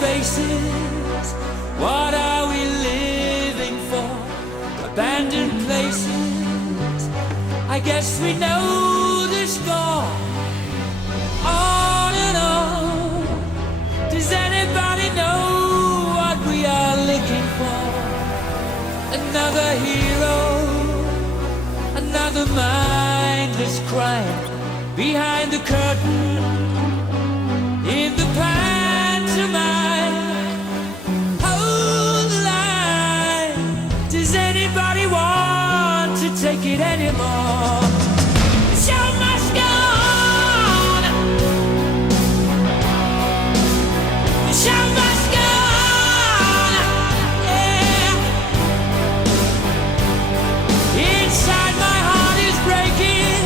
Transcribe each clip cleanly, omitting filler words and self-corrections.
spaces. What are we living for? Abandoned places. I guess we know the score. On and on. Does anybody know what we are looking for? Another hero, another mindless crime behind the curtain in the pantomime. Hold the line. Does anybody want to take it anymore? The show must go on. The show must go on. Yeah. Inside my heart is breaking.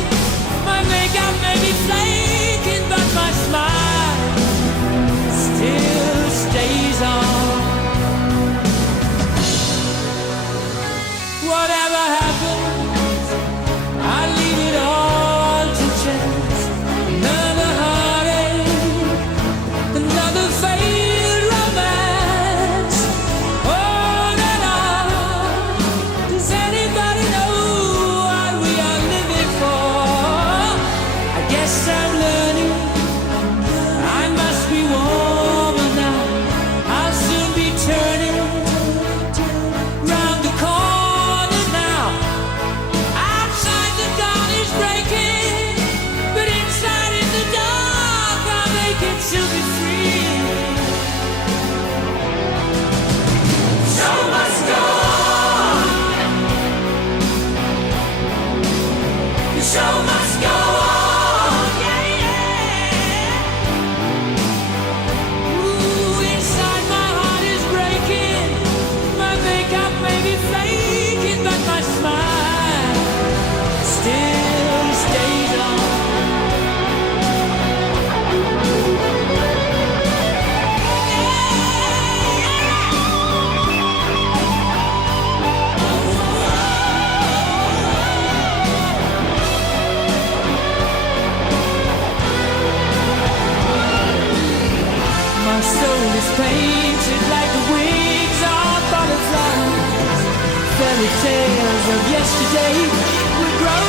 My makeup may be flaking, but my smile still stays on. Whatever happens, I leave it all to chance. Another heartache, another failed romance. On and on. Does anybody know what we are living for? I guess I'm learning. I must be warmer now. I'll soon be turning round the corner now. Outside the dawn is breaking, but inside in the dark I'll make it to be free. Show must go on. The show must go on. Yeah, yeah. Ooh, inside my heart is breaking. My makeup may be flaking, but my smile still stays on. My soul is painted like the wings of butterflies. Fairy tales of yesterday will grow